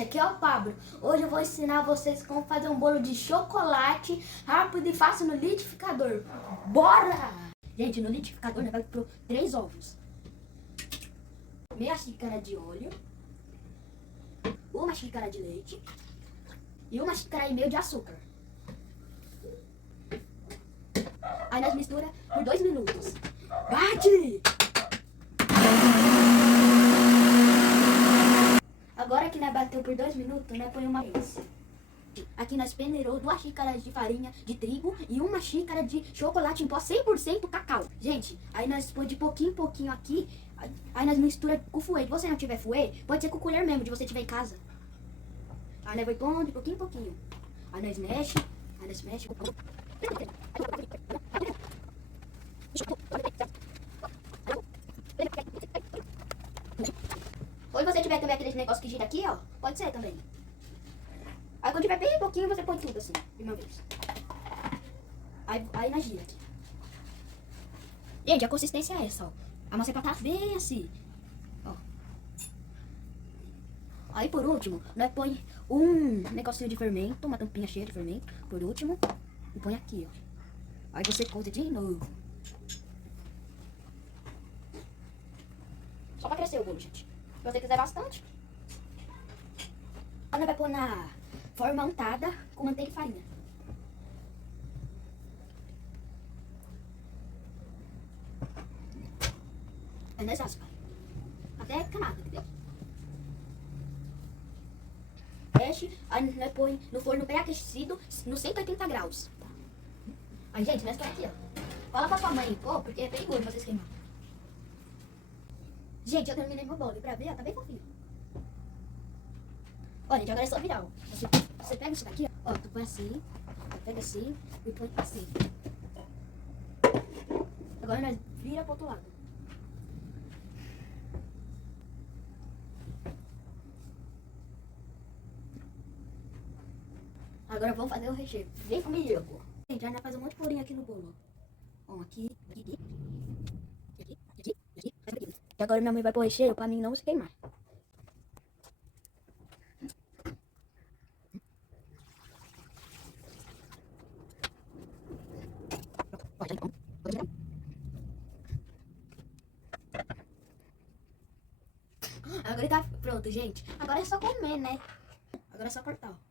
gente, aqui é o Pablo. Hoje eu vou ensinar vocês como fazer um bolo de chocolate rápido e fácil no liquidificador. Bora! Gente, no liquidificador nós vamos pôr 3 ovos, meia xícara de óleo, uma xícara de leite e uma xícara e meia de açúcar. Aí nós misturamos por 2 minutos. Bate! Agora que nós bateu por 2 minutos, nós põe uma vez. Aqui nós peneirou 2 xícaras de farinha de trigo e uma xícara de chocolate em pó 100% cacau. Gente, aí nós põe de pouquinho em pouquinho aqui. Aí nós mistura com fouet. Se você não tiver fouet, pode ser com colher mesmo, de você tiver em casa. Aí nós vai pondo de pouquinho em pouquinho. Aí nós mexe, aí nós mexe. Ou se você tiver também aqueles negócios que gira aqui, ó, pode ser também. Aí quando tiver bem pouquinho, você põe tudo assim, de uma vez. Aí nós gira aqui. Gente, a consistência é essa, ó. A massa tá bem assim, ó. Aí por último, nós põe um negocinho de fermento, uma tampinha cheia de fermento, por último, e põe aqui, ó. Aí você coze de novo. Só pra crescer o bolo, gente. Se você quiser bastante. Agora vai pôr na forma untada com manteiga e farinha. Aí nós raspa. Até camada, entendeu? Feche, aí nós põe no forno pré-aquecido no 180 graus. Aí, gente, nós estamos aqui, ó. Fala pra sua mãe, pô, porque é perigoso vocês queimar. Gente, eu terminei meu bolo. E pra ver, ó, tá bem fofinho. Ó, gente, agora é só virar, ó. Você pega isso daqui, ó. Tu põe assim, pega assim e põe assim. Agora nós vira pro outro lado. Agora vamos fazer o recheio. Vem comigo. Gente, já faz um monte de furinho aqui no bolo. Ó, aqui. E agora minha mãe vai pôr o recheio pra mim não se queimar. Agora tá pronto, gente. Agora é só comer, né? Agora é só cortar, ó.